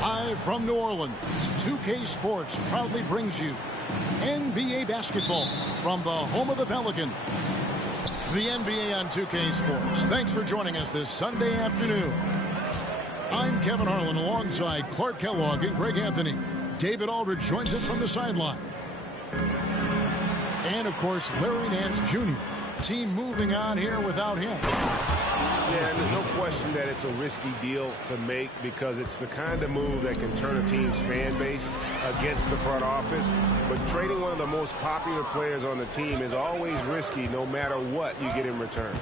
Live from New Orleans, 2K Sports proudly brings you NBA basketball from the home of the Pelicans. The NBA on 2K Sports. Thanks for joining us this Sunday afternoon. I'm Kevin Harlan alongside Clark Kellogg and Greg Anthony. David Aldridge joins us from the sideline. And, of course, Larry Nance Jr. Team moving on here without him. Yeah, no question that it's a risky deal to make because it's the kind of move that can turn a team's fan base against the front office. But trading one of the most popular players on the team is always risky no matter what you get in return.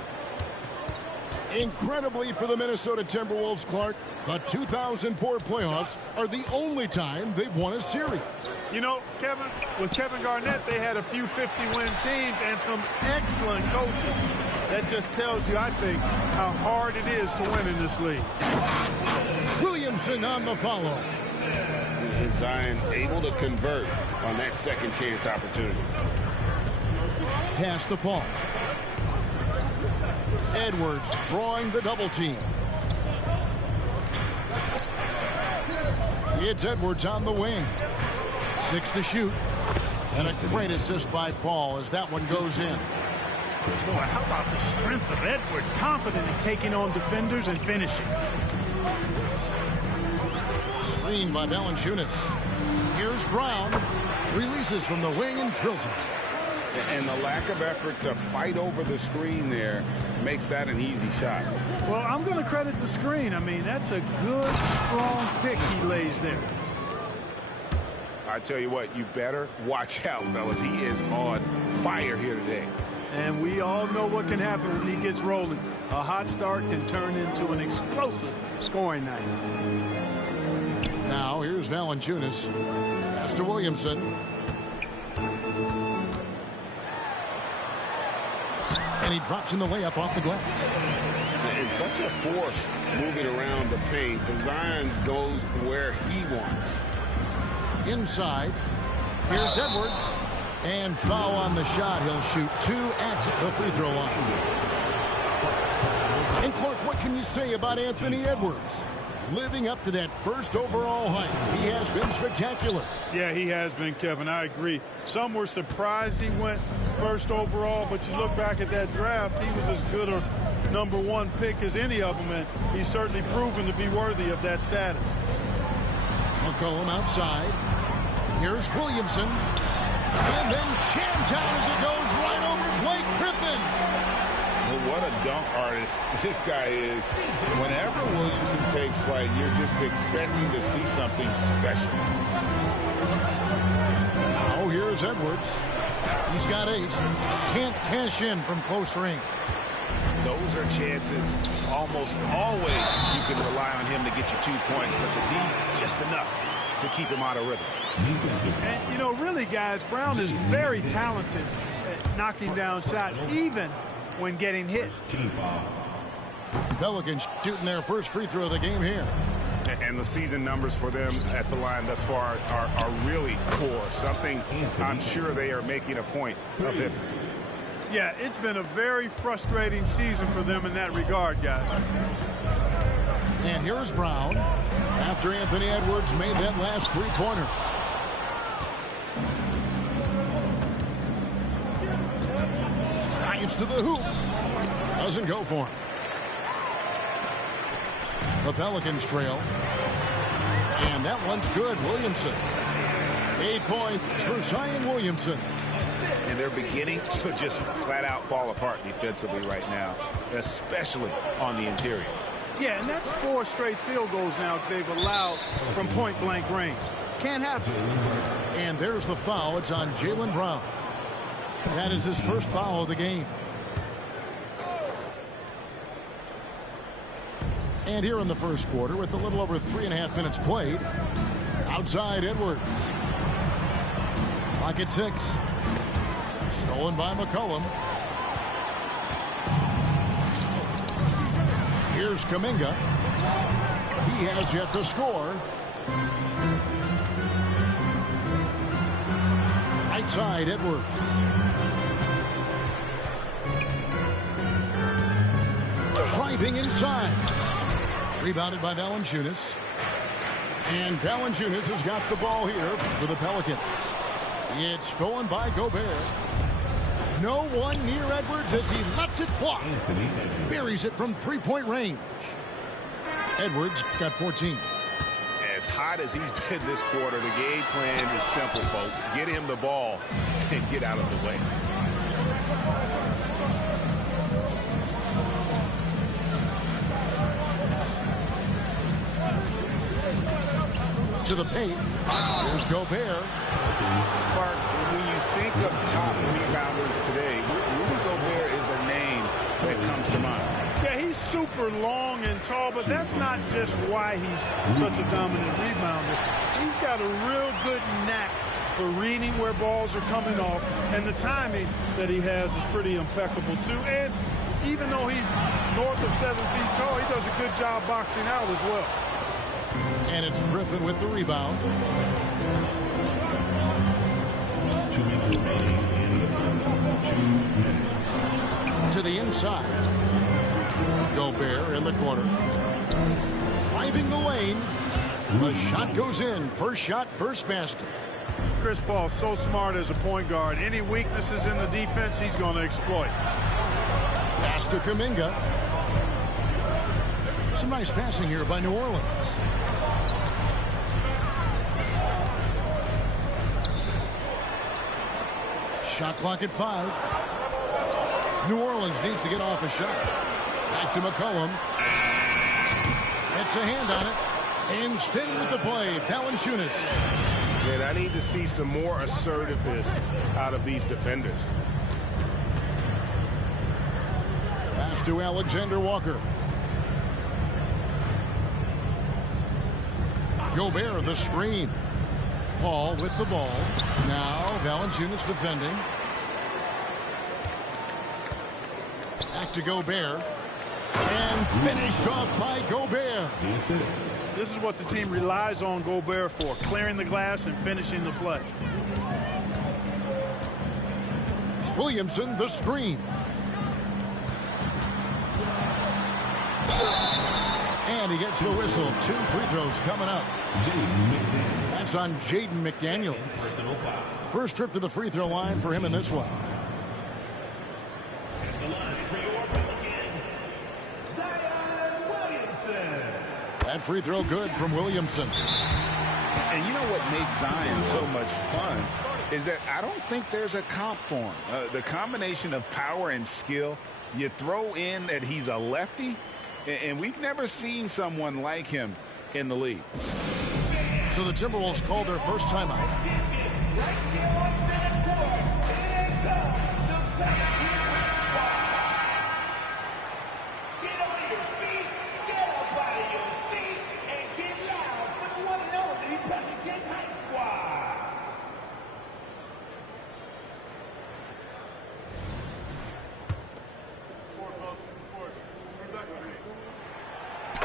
Incredibly for the Minnesota Timberwolves, Clark, the 2004 playoffs are the only time they've won a series. You know, Kevin, with Kevin Garnett, they had a few 50-win teams and some excellent coaches. That just tells you, I think, how hard it is to win in this league. Williamson on the follow. And Zion able to convert on that second chance opportunity. Pass to Paul. Edwards drawing the double team. It's Edwards on the wing. 6 to shoot. And a great assist by Paul as that one goes in. Boy, how about the strength of Edwards, confident in taking on defenders and finishing. Screen by Valanciunas. Here's Brown. Releases from the wing and drills it. And the lack of effort to fight over the screen there makes that an easy shot. Well, I'm going to credit the screen. I mean, that's a good, strong pick he lays there. I tell you what, you better watch out, fellas. He is on fire here today. And we all know what can happen when he gets rolling. A hot start can turn into an explosive scoring night. Now, here's Valanciunas. Pass to Williamson. And he drops in the layup off the glass. And such a force moving around the paint. Zion goes where he wants. Inside. Here's Edwards. And foul on the shot. He'll shoot 2 at the free throw line. And Clark, what can you say about Anthony Edwards? Living up to that first overall hype. He has been spectacular. Yeah, he has been, Kevin. I agree. Some were surprised he went first overall, but you look back at that draft, he was as good a #1 pick as any of them, and he's certainly proven to be worthy of that status. McCollum outside. Here's Williamson. And then jammed down as it goes right over Blake Griffin. Well, what a dunk artist this guy is. Whenever Williamson takes flight, you're just expecting to see something special. Now here's Edwards. He's got 8. Can't cash in from close range. Those are chances almost always you can rely on him to get you 2 points, but the D, just enough to keep him out of rhythm. And, you know, really, guys, Brown is very talented at knocking down shots, even when getting hit. Pelicans shooting their first free throw of the game here. And the season numbers for them at the line thus far are really poor, something I'm sure they are making a point of emphasis. Yeah, it's been a very frustrating season for them in that regard, guys. And here's Brown after Anthony Edwards made that last three-pointer. Drives to the hoop. Doesn't go for him. The Pelicans trail. And that one's good. Williamson. 8 points for Zion Williamson. And they're beginning to just flat out fall apart defensively right now, especially on the interior. Yeah, and that's 4 straight field goals now they've allowed from point-blank range. Can't happen. And there's the foul. It's on Jaylen Brown. That is his first foul of the game. And here in the first quarter, with a little over 3.5 minutes played, outside Edwards. Clock at 6. Stolen by McCollum. Here's Kuminga. He has yet to score. Right side, Edwards. Driving inside. Rebounded by Valanciunas. And Valanciunas has got the ball here for the Pelicans. It's stolen by Gobert. No one near Edwards as he lets it fly. Buries it from three-point range. Edwards got 14. As hot as he's been this quarter, the game plan is simple, folks. Get him the ball and get out of the way. To the paint. Here's Gobert. Clark, when you think of top rebounders today, Rudy Gobert is a name that comes to mind. Yeah, he's super long and tall, but that's not just why he's such a dominant rebounder. He's got a real good knack for reading where balls are coming off, and the timing that he has is pretty impeccable, too. And even though he's north of 7 feet tall, he does a good job boxing out as well. And it's Griffin with the rebound. To the inside. Gobert in the corner. Driving the lane. The shot goes in. First shot, first basket. Chris Paul, so smart as a point guard. Any weaknesses in the defense, he's going to exploit. Pass to Kuminga. Some nice passing here by New Orleans. Shot clock at 5. New Orleans needs to get off a shot. Back to McCollum. Gets a hand on it. And staying with the play, Valanciunas. And I need to see some more assertiveness out of these defenders. Pass to Alexander Walker. Gobert the screen. Paul with the ball. Now Valanciunas defending. Back to Gobert. And finished off by Gobert. This is what the team relies on Gobert for, clearing the glass and finishing the play. Williamson the screen. And he gets the whistle. 2 free throws coming up. That's on Jaden McDaniels. First trip to the free throw line for him in this one. That free throw good from Williamson. And you know what makes Zion so much fun is that I don't think there's a comp for him. The combination of power and skill, you throw in that he's a lefty, and we've never seen someone like him in the league. So the Timberwolves called their first timeout.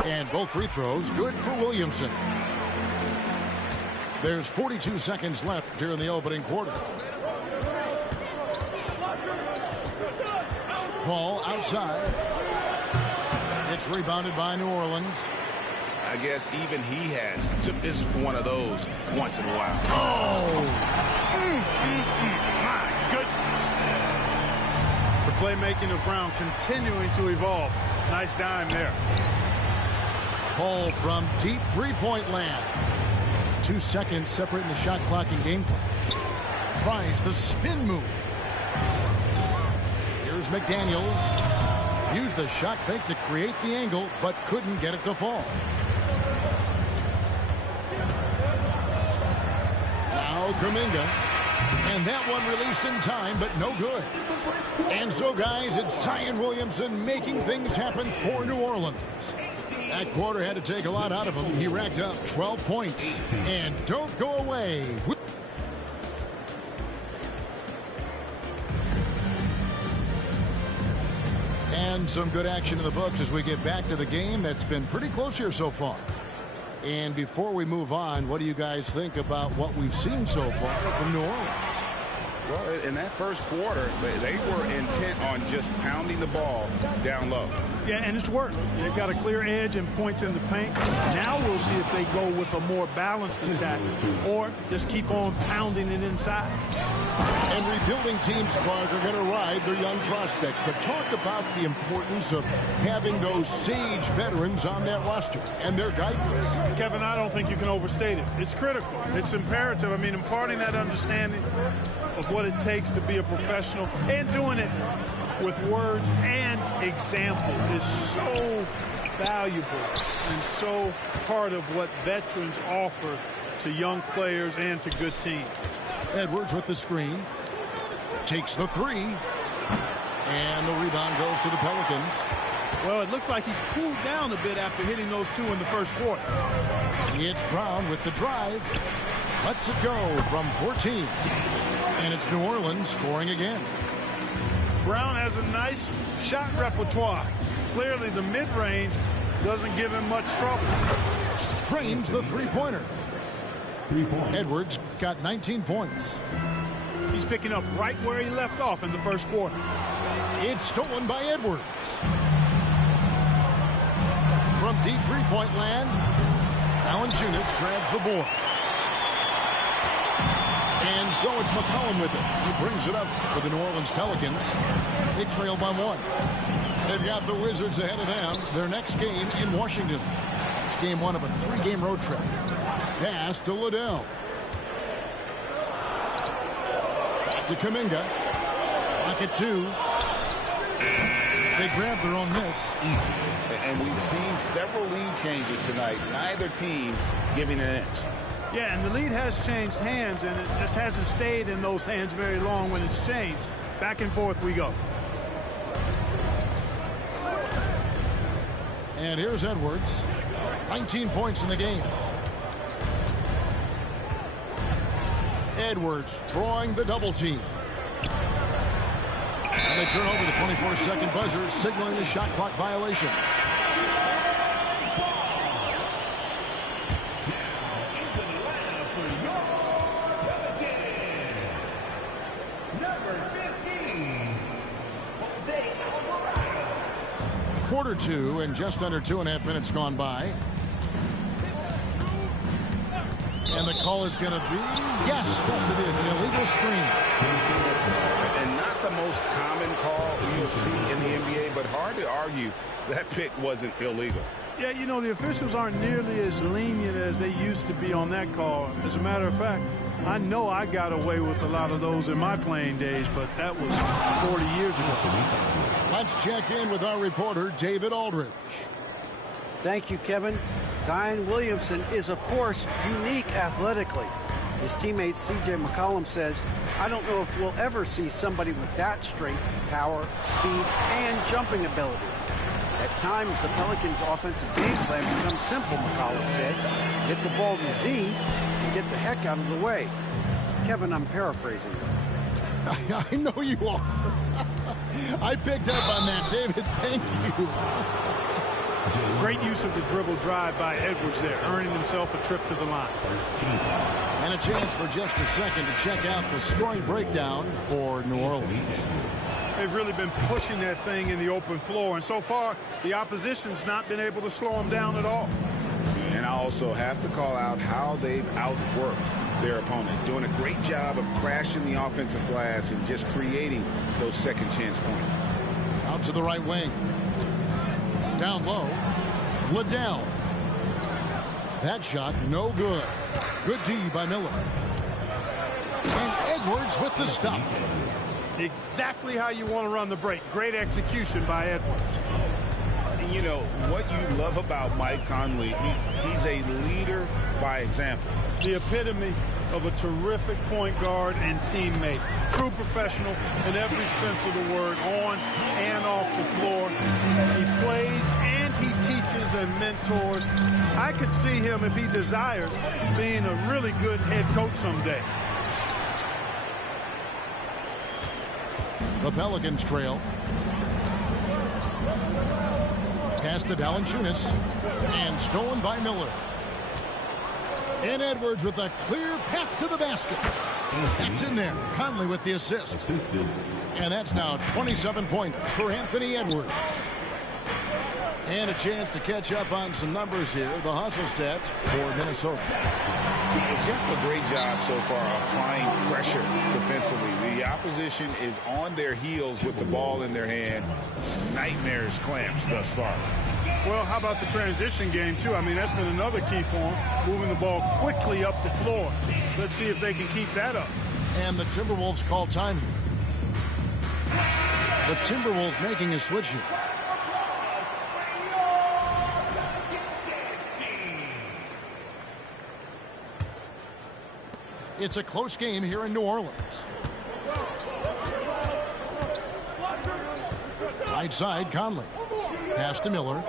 And both free throws good for Williamson. There's 42 seconds left here in the opening quarter. Ball outside. It's rebounded by New Orleans. I guess even he has to miss one of those once in a while. Oh! My goodness. The playmaking of Brown continuing to evolve. Nice dime there. Ball from deep three-point land. 2 seconds separating the shot clock and game clock. Tries the spin move. Here's McDaniels. Used the shot fake to create the angle, but couldn't get it to fall. Now Kuminga. And that one released in time, but no good. And so, guys, it's Zion Williamson making things happen for New Orleans. That quarter had to take a lot out of him. He racked up 12 points. And don't go away. And some good action in the books as we get back to the game that's been pretty close here so far. And before we move on, what do you guys think about what we've seen so far from New Orleans? Well, in that first quarter, they were intent on just pounding the ball down low. Yeah, and it's worked. They've got a clear edge and points in the paint. Now we'll see if they go with a more balanced attack or just keep on pounding it inside. And rebuilding teams, Clark, are going to ride their young prospects. But talk about the importance of having those sage veterans on that roster and their guidance. Kevin, I don't think you can overstate it. It's critical. It's imperative. I mean, imparting that understanding of what it takes to be a professional and doing it with words and example is so valuable and so part of what veterans offer to young players and to good teams. Edwards with the screen. Takes the three. And the rebound goes to the Pelicans. Well, it looks like he's cooled down a bit after hitting those two in the first quarter. It's Brown with the drive. Lets it go from 14. And it's New Orleans scoring again. Brown has a nice shot repertoire. Clearly the mid-range doesn't give him much trouble. Trains the three-pointer. Edwards got 19 points. He's picking up right where he left off in the first quarter. It's stolen by Edwards. From deep three-point land, Valanciunas grabs the board. And so it's McCollum with it. He brings it up for the New Orleans Pelicans. They trail by 1. They've got the Wizards ahead of them. Their next game in Washington. It's game 1 of a 3-game road trip. Pass to Liddell. Back to Kuminga. Pocket 2. They grab their own miss. And we've seen several lead changes tonight. Neither team giving an inch. Yeah, and the lead has changed hands, and it just hasn't stayed in those hands very long when it's changed. Back and forth we go. And here's Edwards. 19 points in the game. Edwards drawing the double team. And they turn over the 24-second buzzer, signaling the shot clock violation. Quarter 2 and just under 2.5 minutes gone by. And the call is going to be, yes, it is, an illegal screen. And not the most common call you'll see in the NBA, but hard to argue that pick wasn't illegal. Yeah, you know, the officials aren't nearly as lenient as they used to be on that call. As a matter of fact, I know I got away with a lot of those in my playing days, but that was 40 years ago. Let's check in with our reporter, David Aldridge. Thank you, Kevin. Zion Williamson is, of course, unique athletically. His teammate C.J. McCollum says, I don't know if we'll ever see somebody with that strength, power, speed, and jumping ability. At times, the Pelicans' offensive game plan becomes simple, McCollum said. Hit the ball to Z and get the heck out of the way. Kevin, I'm paraphrasing. I know you are. I picked up on that, David. Thank you. Great use of the dribble drive by Edwards there, earning himself a trip to the line. And a chance for just a second to check out the scoring breakdown for New Orleans. They've really been pushing that thing in the open floor, and so far the opposition's not been able to slow them down at all. And I also have to call out how they've outworked their opponent, doing a great job of crashing the offensive glass and just creating those second chance points. Out to the right wing. Down low. Liddell. That shot no good. Good D by Miller. And Edwards with the stuff. Exactly how you want to run the break. Great execution by Edwards. And you know, what you love about Mike Conley, he's a leader by example. The epitome of a terrific point guard and teammate. True professional in every sense of the word, on and off the floor. He plays and he teaches and mentors. I could see him, if he desired, being a really good head coach someday. The Pelicans trail. Pass to Valanciunas. And stolen by Miller. And Edwards with a clear path to the basket. That's in there. Conley with the assist. And that's now 27 points for Anthony Edwards. And a chance to catch up on some numbers here. The hustle stats for Minnesota. Just a great job so far applying pressure defensively. The opposition is on their heels with the ball in their hand. Nightmares clamps thus far. Well, how about the transition game, too? I mean, that's been another key for them, moving the ball quickly up the floor. Let's see if they can keep that up. And the Timberwolves call time here. The Timberwolves making a switch here. It's a close game here in New Orleans. Right side, Conley. Pass to Miller.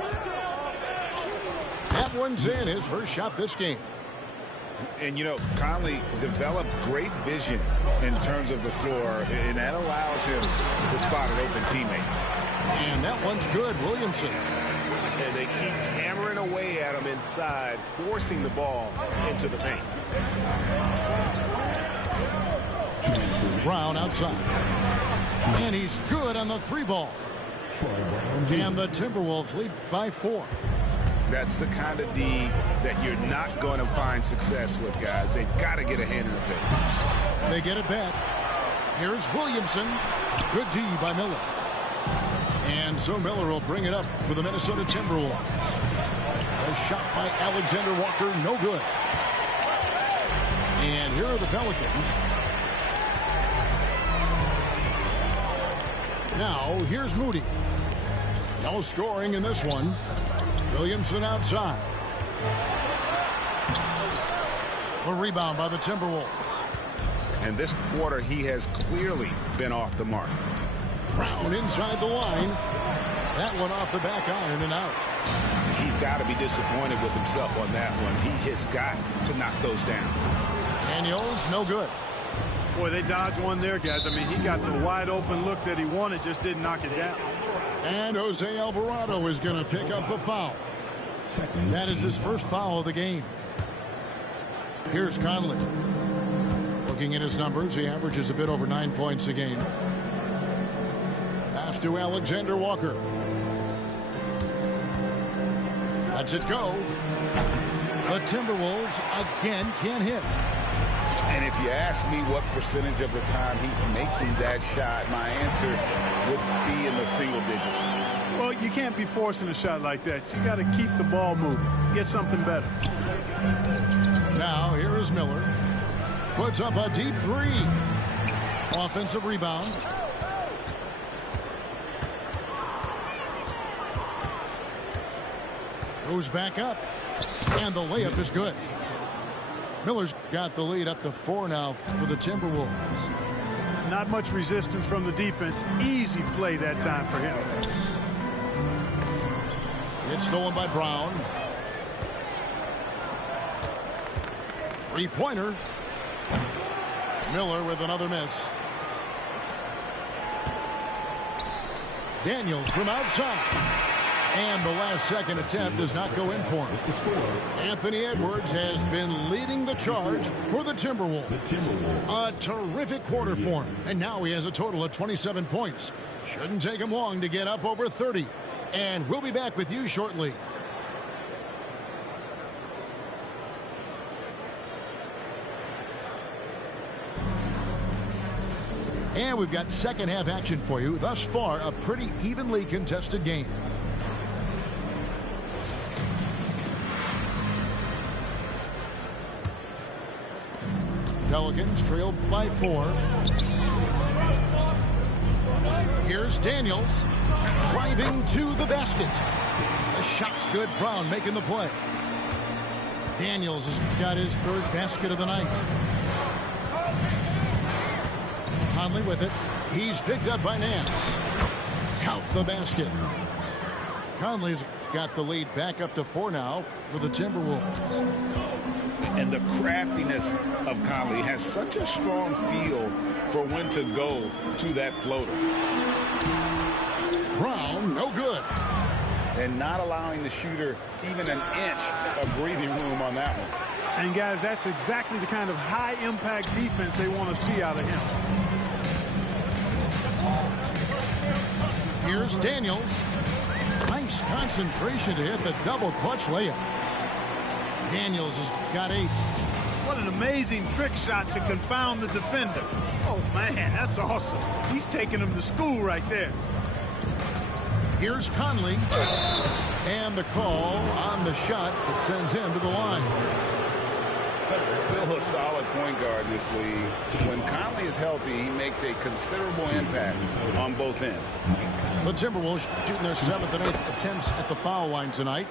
That one's in, his first shot this game. And, you know, Conley developed great vision in terms of the floor, and that allows him to spot an open teammate. And that one's good, Williamson. And they keep hammering away at him inside, forcing the ball into the paint. Brown outside. And he's good on the three ball. And the Timberwolves lead by 4. That's the kind of D that you're not going to find success with, guys. They've got to get a hand in the face. They get it back. Here's Williamson. Good D by Miller. And so Miller will bring it up for the Minnesota Timberwolves. A shot by Alexander Walker, no good. And here are the Pelicans. Now, here's Moody. No scoring in this one. Williamson outside. A rebound by the Timberwolves. And this quarter, he has clearly been off the mark. Brown inside the line. That one off the back iron and out. He's got to be disappointed with himself on that one. He has got to knock those down. Daniels, no good. Boy, they dodged one there, guys. I mean, he got the wide open look that he wanted, just didn't knock it down. And Jose Alvarado is going to pick up the foul. That is his first foul of the game. Here's Conley. Looking at his numbers, he averages a bit over 9 points a game. Pass to Alexander Walker. Lets it go. The Timberwolves again can't hit. And if you ask me what percentage of the time he's making that shot, my answer would be in the single digits. Well, you can't be forcing a shot like that. You got to keep the ball moving. Get something better. Now, here is Miller. Puts up a deep three. Offensive rebound. Goes back up. And the layup is good. Miller's got the lead up to 4 now for the Timberwolves. Not much resistance from the defense. Easy play that time for him. It's stolen by Brown. Three-pointer. Miller with another miss. Daniels from outside. And the last-second attempt does not go in for him. Anthony Edwards has been leading the charge for the Timberwolves. A terrific quarter for him. And now he has a total of 27 points. Shouldn't take him long to get up over 30. And we'll be back with you shortly. And we've got second half action for you. Thus far, a pretty evenly contested game. Pelicans trail by 4. Here's Daniels driving to the basket. The shot's good. Brown making the play. Daniels has got his third basket of the night. Conley with it. He's picked up by Nance. Count the basket. Conley's got the lead back up to 4 now for the Timberwolves. And the craftiness of Conley has such a strong feel for when to go to that floater. Brown, no good. And not allowing the shooter even an inch of breathing room on that one. And, guys, that's exactly the kind of high-impact defense they want to see out of him. Here's Daniels. Nice concentration to hit the double clutch layup. Daniels has got 8. What an amazing trick shot to confound the defender. Oh, man, that's awesome. He's taking him to school right there. Here's Conley. And the call on the shot that sends him to the line. Still a solid point guard this league. When Conley is healthy, he makes a considerable impact on both ends. The Timberwolves shooting their 7th and 8th attempts at the foul line tonight.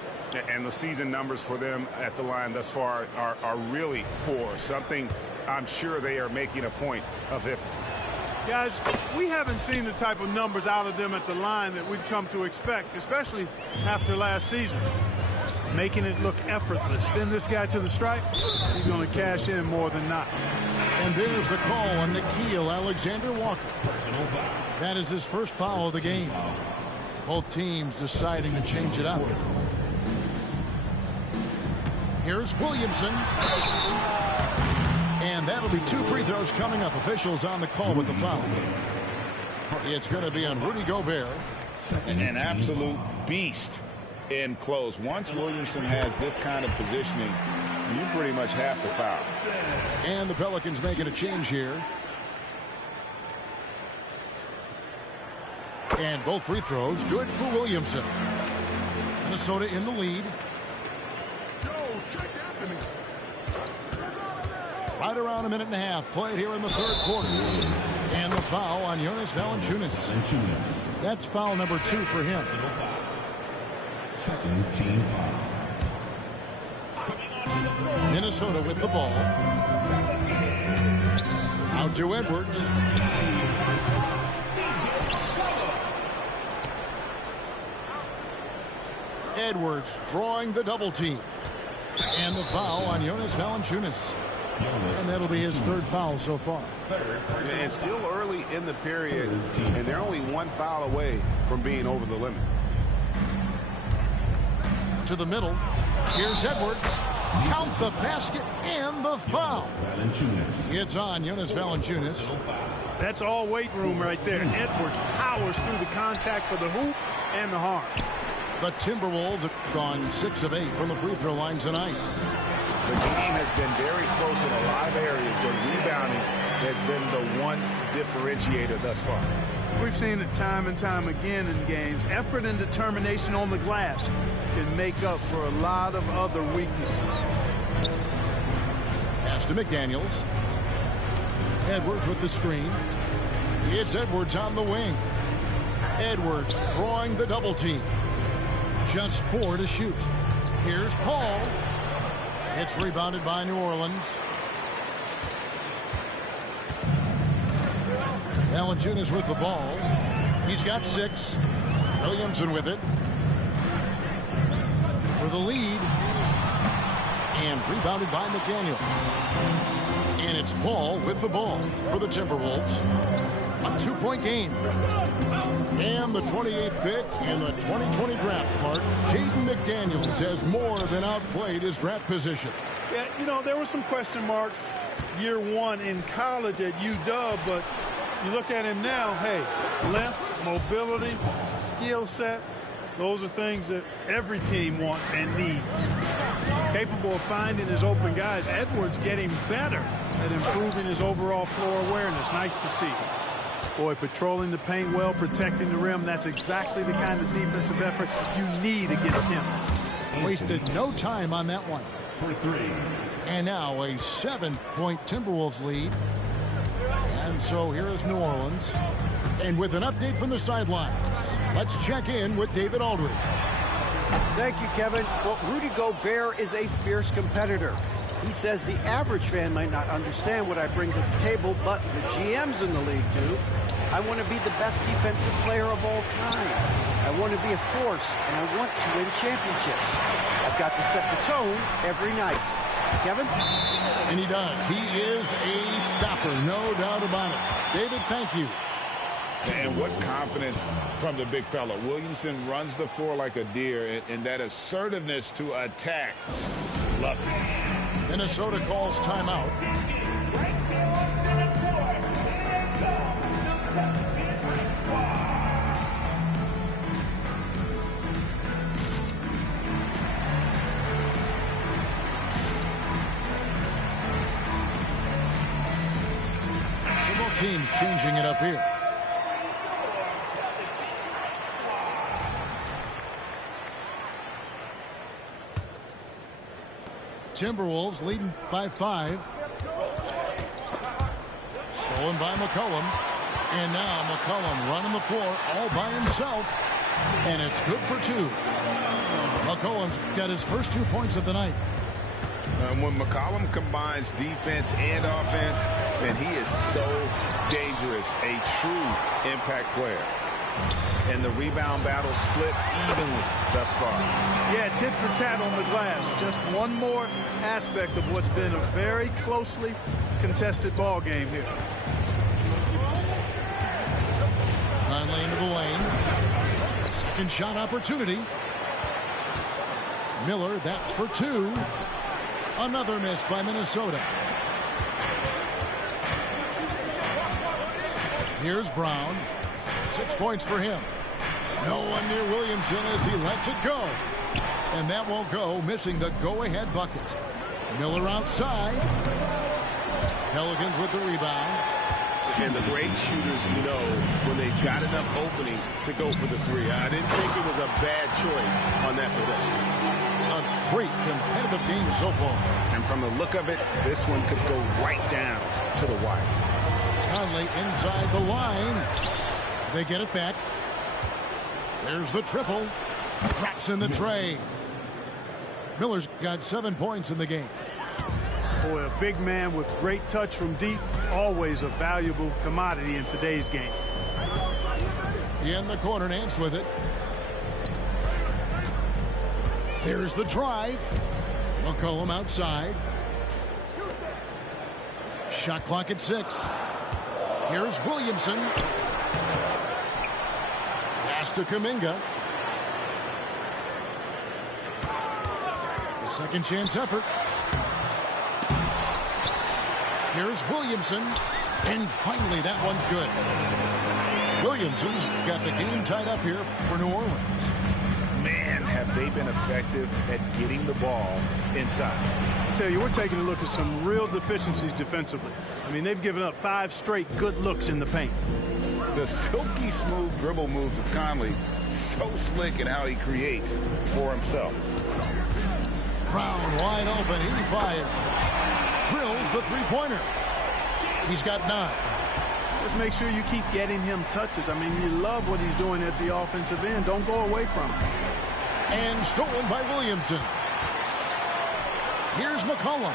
And the season numbers for them at the line thus far are really poor. Something I'm sure they are making a point of emphasis. Guys, we haven't seen the type of numbers out of them at the line that we've come to expect, especially after last season. Making it look effortless. Send this guy to the stripe, he's going to cash in more than not. And there's the call on Nickeil Alexander-Walker. That is his first foul of the game. Both teams deciding to change it up. Here's Williamson. And that'll be 2 free throws coming up. Officials on the call with the foul. It's going to be on Rudy Gobert. An absolute beast in close. Once Williamson has this kind of positioning, you pretty much have to foul. And the Pelicans making a change here. And both free throws good for Williamson. Minnesota in the lead. Right around a minute and a half played here in the third quarter. And the foul on Jonas Valanciunas. That's foul number 2 for him. Second team foul. Minnesota with the ball. Out to Edwards. Edwards drawing the double team. And the foul on Jonas Valanciunas. And that'll be his 3rd foul so far. And still early in the period, and they're only 1 foul away from being over the limit. To the middle. Here's Edwards. Count the basket and the foul. It's on Jonas Valanciunas. That's all weight room right there. Edwards powers through the contact for the hoop and the harm. The Timberwolves have gone 6 of 8 from the free throw line tonight. The game has been very close in a lot of areas. The rebounding has been the one differentiator thus far. We've seen it time and time again in games. Effort and determination on the glass can make up for a lot of other weaknesses. Pass to McDaniels. Edwards with the screen. It's Edwards on the wing. Edwards drawing the double team. Just 4 to shoot. Here's Paul. It's rebounded by New Orleans. Valanciunas with the ball. He's got 6. Williamson with it. For the lead. And rebounded by McDaniels. And it's Paul with the ball for the Timberwolves. a 2-point game. And the 28th pick in the 2020 draft, Clark, Jaden McDaniels has more than outplayed his draft position. Yeah, you know, there were some question marks year one in college at UW, but you look at him now, hey, length, mobility, skill set, those are things that every team wants and needs. Capable of finding his open guys. Edwards getting better at improving his overall floor awareness. Nice to see. Boy, patrolling the paint well, protecting the rim. That's exactly the kind of defensive effort you need against him. Wasted no time on that one. For 3. And now a 7-point Timberwolves lead. And so here is New Orleans. And with an update from the sidelines, let's check in with David Aldridge. Thank you, Kevin. Well, Rudy Gobert is a fierce competitor. He says the average fan might not understand what I bring to the table, but the GMs in the league do. I want to be the best defensive player of all time. I want to be a force, and I want to win championships. I've got to set the tone every night. Kevin? And he does. He is a stopper, no doubt about it. David, thank you. And what confidence from the big fella. Williamson runs the floor like a deer, and that assertiveness to attack. Love it. Minnesota calls timeout. So both teams changing it up here. Timberwolves leading by 5. Stolen by McCollum. And now McCollum running the floor all by himself. And it's good for 2. McCollum's got his first 2 points of the night. When McCollum combines defense and offense, man, he is so dangerous. A true impact player. And the rebound battle split evenly thus far. Yeah, tit for tat on the glass. Just one more aspect of what's been a very closely contested ball game here. Conley into the lane. Second shot opportunity. Miller, that's for 2. Another miss by Minnesota. Here's Brown. 6 points for him. No one near Williamson as he lets it go. And that won't go, missing the go-ahead bucket. Miller outside. Pelicans with the rebound. And the great shooters know when they've got enough opening to go for the 3. I didn't think it was a bad choice on that possession. A great competitive game so far. And from the look of it, this one could go right down to the wire. Conley inside the line. They get it back. There's the triple. Drops in the tray. Miller's got 7 points in the game. Boy, a big man with great touch from deep, always a valuable commodity in today's game. In the corner, Nance with it. Here's the drive. McCollum outside. Shot clock at 6. Here's Williamson. Pass to Kuminga. A second chance effort. Here's Williamson. And finally, that one's good. Williamson's got the game tied up here for New Orleans. Man, have they been effective at getting the ball inside. I tell you, we're taking a look at some real deficiencies defensively. I mean, they've given up 5 straight good looks in the paint. The silky smooth dribble moves of Conley, so slick in how he creates for himself. Brown wide open. He fires. Drills the three-pointer. He's got 9. Just make sure you keep getting him touches. I mean, you love what he's doing at the offensive end. Don't go away from him. And stolen by Williamson. Here's McCollum.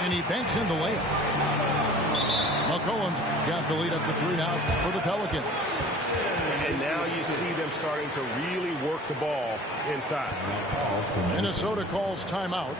And he banks in the layup. McCollum's got the lead up to 3 now for the Pelicans. And now you see them starting to really work the ball inside. Minnesota calls timeout.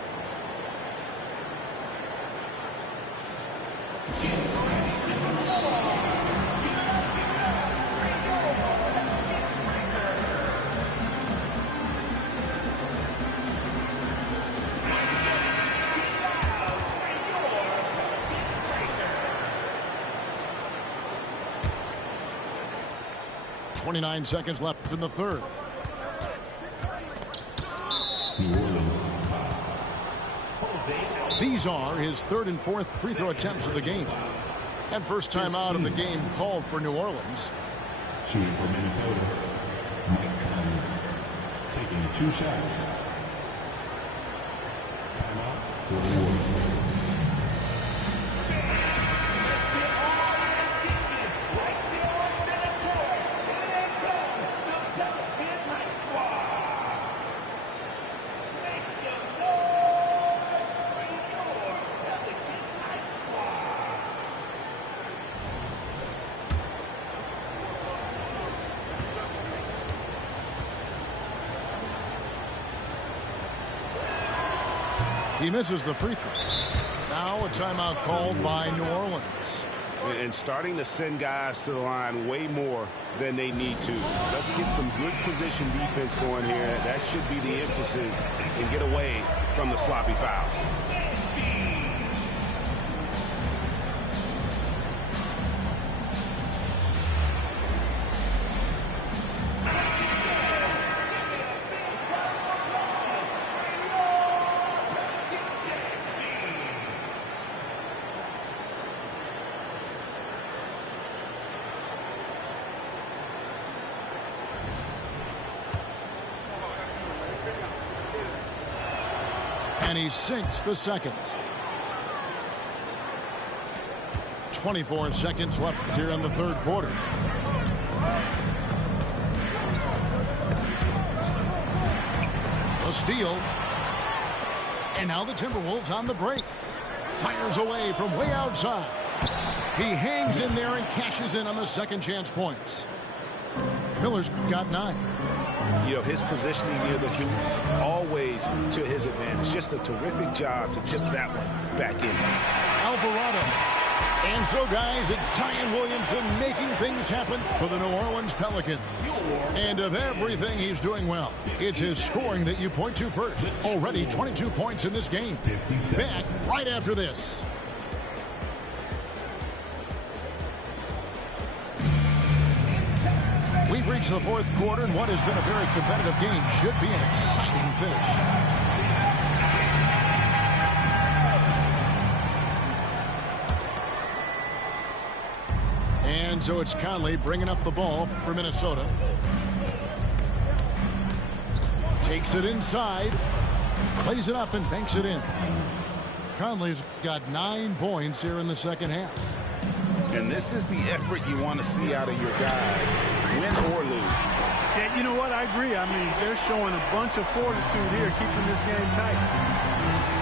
29 seconds left in the third. These are his third and fourth free throw attempts of the game. And first time out of the game called for New Orleans. Shooting for Minnesota, Mike Conley, taking 2 shots. Timeout for the Warriors. He misses the free throw. Now a timeout called by New Orleans. And starting to send guys to the line way more than they need to. Let's get some good position defense going here. That should be the emphasis and get away from the sloppy fouls. And he sinks the second. 24 seconds left here in the third quarter. The steal. And now the Timberwolves on the break. Fires away from way outside. He hangs in there and cashes in on the second chance points. Miller's got 9. You know, his positioning near the hoop, always to his advantage. Just a terrific job to tip that one back in. Alvarado. And so, guys, it's Zion Williamson making things happen for the New Orleans Pelicans. And of everything he's doing well, it's his scoring that you point to first. Already 22 points in this game. Back right after this. We've reached the fourth quarter, and what has been a very competitive game should be an exciting finish. And so it's Conley bringing up the ball for Minnesota. Takes it inside, plays it up, and banks it in. Conley's got 9 points here in the second half. And this is the effort you want to see out of your guys, win or lose. Yeah, you know what? I agree. I mean, they're showing a bunch of fortitude here, keeping this game tight.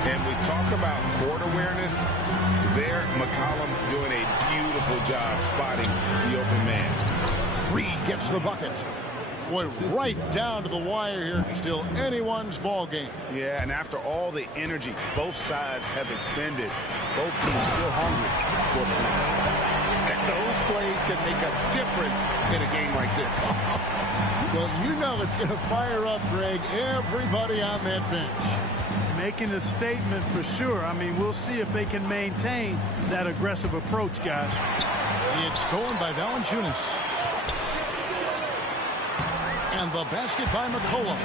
And we talk about court awareness. There, McCollum doing a beautiful job spotting the open man. Reed gets the bucket. Boy, right down to the wire here. Still anyone's ball game. Yeah, and after all the energy both sides have expended, both teams still hungry for the win. And those plays can make a difference in a game like this. Well, you know it's going to fire up, Greg, everybody on that bench. Making a statement for sure. I mean, we'll see if they can maintain that aggressive approach, guys. It's stolen by Valanciunas. And the basket by McCollum.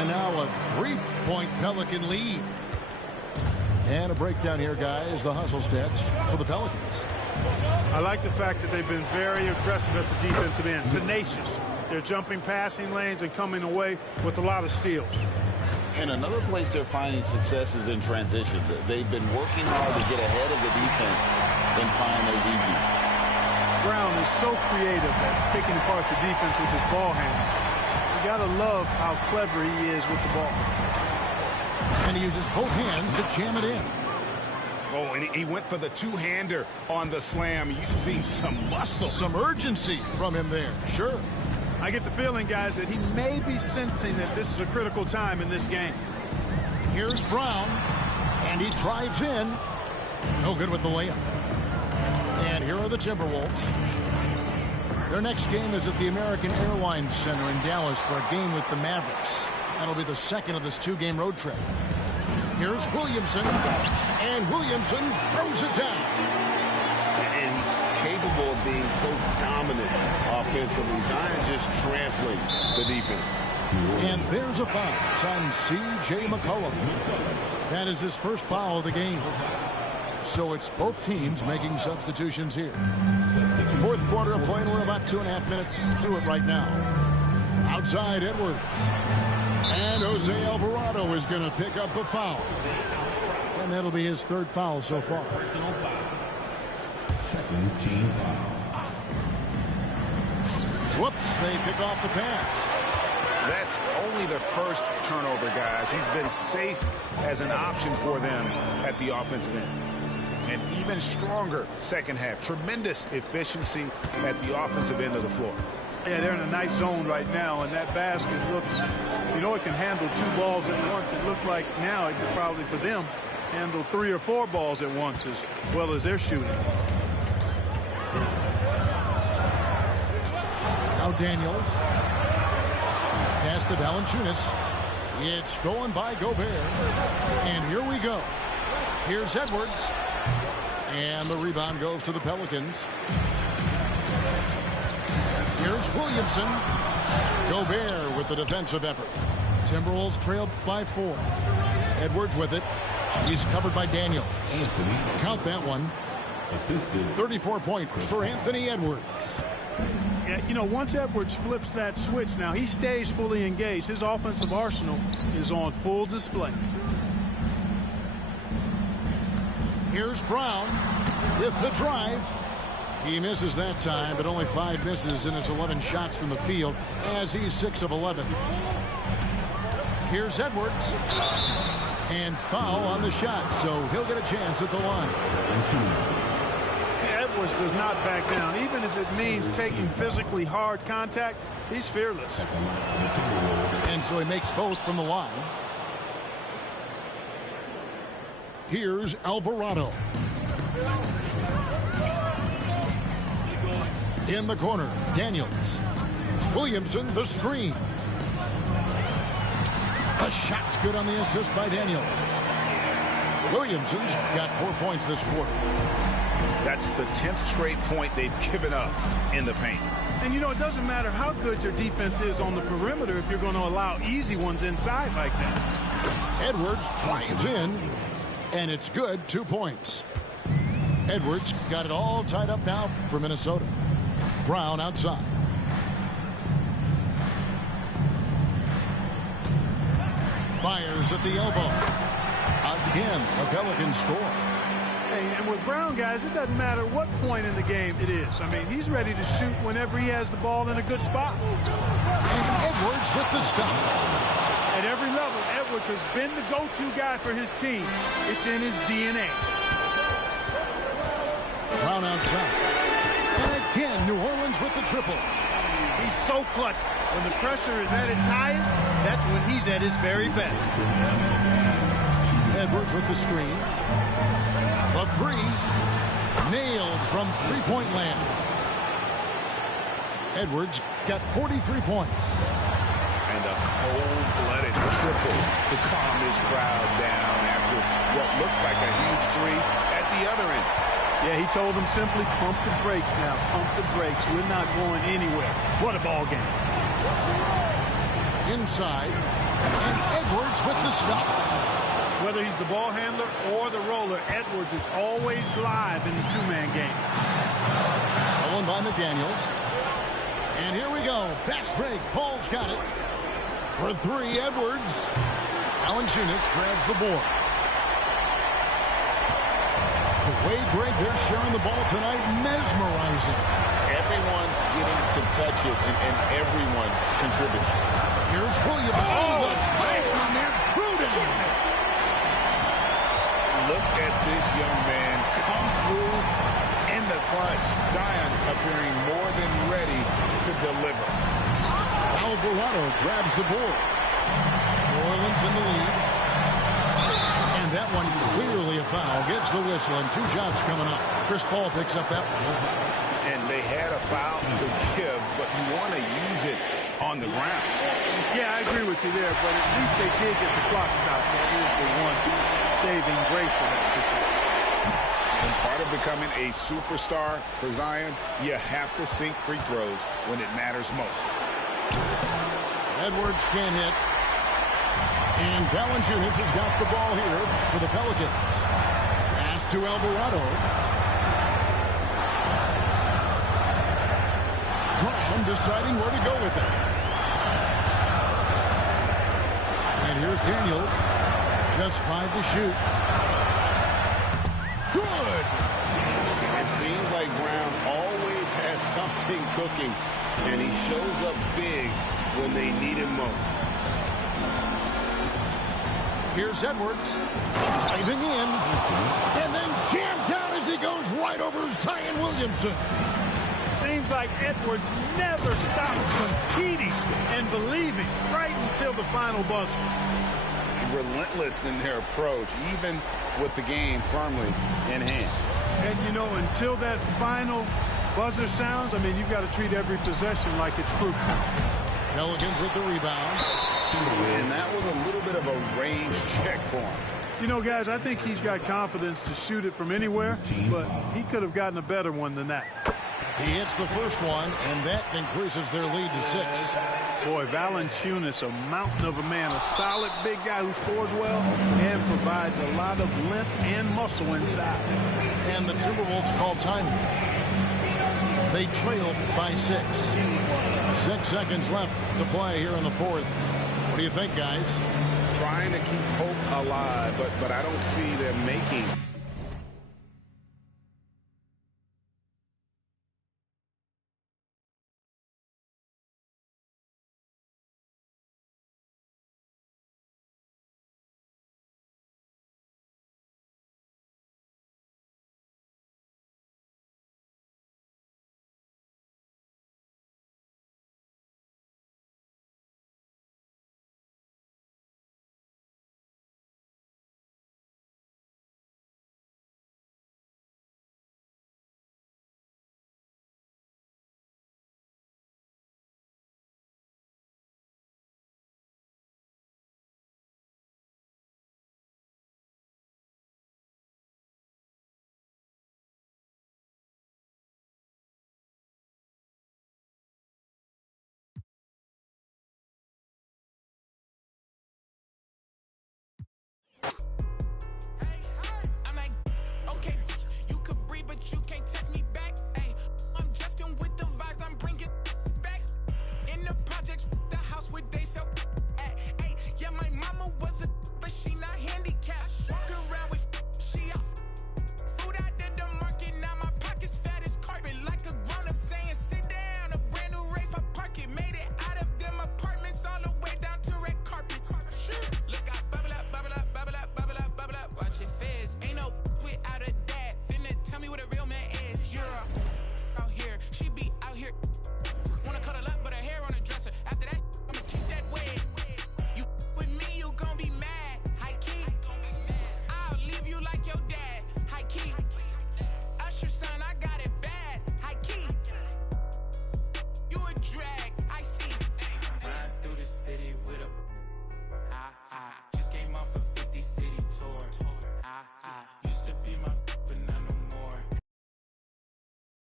And now a 3-point Pelican lead. And a breakdown here, guys. The hustle stats for the Pelicans. I like the fact that they've been very aggressive at the defensive end. Tenacious. They're jumping passing lanes and coming away with a lot of steals. And another place they're finding success is in transition. They've been working hard to get ahead of the defense and find those easy ones. Brown is so creative at picking apart the defense with his ball handle. You got to love how clever he is with the ball. And he uses both hands to jam it in. Oh, and he went for the two-hander on the slam, using some muscle. Some urgency from him there, sure. I get the feeling, guys, that he may be sensing that this is a critical time in this game. Here's Brown, and he drives in. No good with the layup. And here are the Timberwolves. Their next game is at the American Airlines Center in Dallas for a game with the Mavericks. That'll be the second of this 2-game road trip. Here's Williamson, and Williamson throws it down. And he's capable of being so dominant offensively. Zion just trampling the defense. And there's a foul. It's on C.J. McCollum. That is his first foul of the game. So it's both teams making substitutions here. Fourth quarter of play, and we're about 2.5 minutes through it right now. Outside Edwards. And Jose Alvarado is going to pick up a foul. And that'll be his third foul so far. Second team foul. Whoops, they pick off the pass. That's only the first turnover, guys. He's been safe as an option for them at the offensive end. And even stronger second half. Tremendous efficiency at the offensive end of the floor. Yeah, they're in a nice zone right now, and that basket looks, you know, it can handle 2 balls at once. It looks like now it could probably, for them, handle 3 or 4 balls at once as well as they're shooting. Now Daniels. Pass to Valanciunas. It's stolen by Gobert. And here we go. Here's Edwards. And the rebound goes to the Pelicans. Here's Williamson. Gobert with the defensive effort. Timberwolves trailed by 4. Edwards with it. He's covered by Daniels. Count that one. 34 points for Anthony Edwards. Yeah, you know, once Edwards flips that switch now, he stays fully engaged. His offensive arsenal is on full display. Here's Brown with the drive. He misses that time, but only 5 misses in his 11 shots from the field as he's 6 of 11. Here's Edwards. And foul on the shot, so he'll get a chance at the line. Edwards does not back down. Even if it means taking physically hard contact, he's fearless. And so he makes both from the line. Here's Alvarado. In the corner, Daniels. Williamson, the screen. A shot's good on the assist by Daniels. Williamson's got 4 points this quarter. That's the 10th straight point they've given up in the paint. And, you know, it doesn't matter how good your defense is on the perimeter if you're going to allow easy ones inside like that. Edwards drives in, and it's good. 2 points. Edwards got it all tied up now for Minnesota. Brown outside. Fires at the elbow. Again, the Pelicans score. And with Brown, guys, it doesn't matter what point in the game it is. I mean, he's ready to shoot whenever he has the ball in a good spot. And Edwards with the stuff. At every level, Edwards has been the go-to guy for his team. It's in his DNA. Brown outside. And again, New Orleans with the triple. He's so clutch. When the pressure is at its highest, that's when he's at his very best. Edwards with the screen. A 3. Nailed from three-point land. Edwards got 43 points. And a cold-blooded triple to calm this crowd down after what looked like a huge 3 at the other end. Yeah, he told them simply, pump the brakes now. Pump the brakes. We're not going anywhere. What a ball game. Inside. And Edwards with the stuff. Whether he's the ball handler or the roller, Edwards is always live in the 2-man game. Stolen by McDaniels. And here we go. Fast break. Paul's got it. For 3, Edwards. Valanciunas grabs the board. The way, Greg, they're sharing the ball tonight, mesmerizing. Everyone's getting to touch it, and everyone's contributing. Here's Williams. Oh, the punch on that. Prudent. Look at this young man come through in the clutch. Zion appearing more than ready to deliver. Alvarado grabs the board. New Orleans in the lead. And that one clearly a foul. Gets the whistle and 2 shots coming up. Chris Paul picks up that one. And they had a foul to give, but you want to use it on the ground. Yeah, I agree with you there, but at least they did get the clock stopped. That is the one saving grace of that situation. And part of becoming a superstar for Zion, you have to sink free throws when it matters most. Edwards can't hit. And Valanciunas has got the ball here for the Pelicans. Pass to Alvarado. Brown deciding where to go with it. And here's Daniels. Just 5 to shoot. Good! It seems like Brown always has something cooking, and he shows up big when they need him most. Here's Edwards. Diving in. And then jammed down as he goes right over Zion Williamson. Seems like Edwards never stops competing and believing right until the final buzzer. Relentless in their approach, even with the game firmly in hand. And, you know, until that final buzzer sounds, I mean, you've got to treat every possession like it's crucial. Pelicans with the rebound. And that was a little bit of a range check for him. You know, guys, I think he's got confidence to shoot it from anywhere, but he could have gotten a better one than that. He hits the first one, and that increases their lead to 6. Boy, Valanciunas, a mountain of a man, a solid big guy who scores well and provides a lot of length and muscle inside. And the Timberwolves call time. They trailed by 6. 6 seconds left to play here in the fourth. What do you think, guys? Trying to keep hope alive, but I don't see them making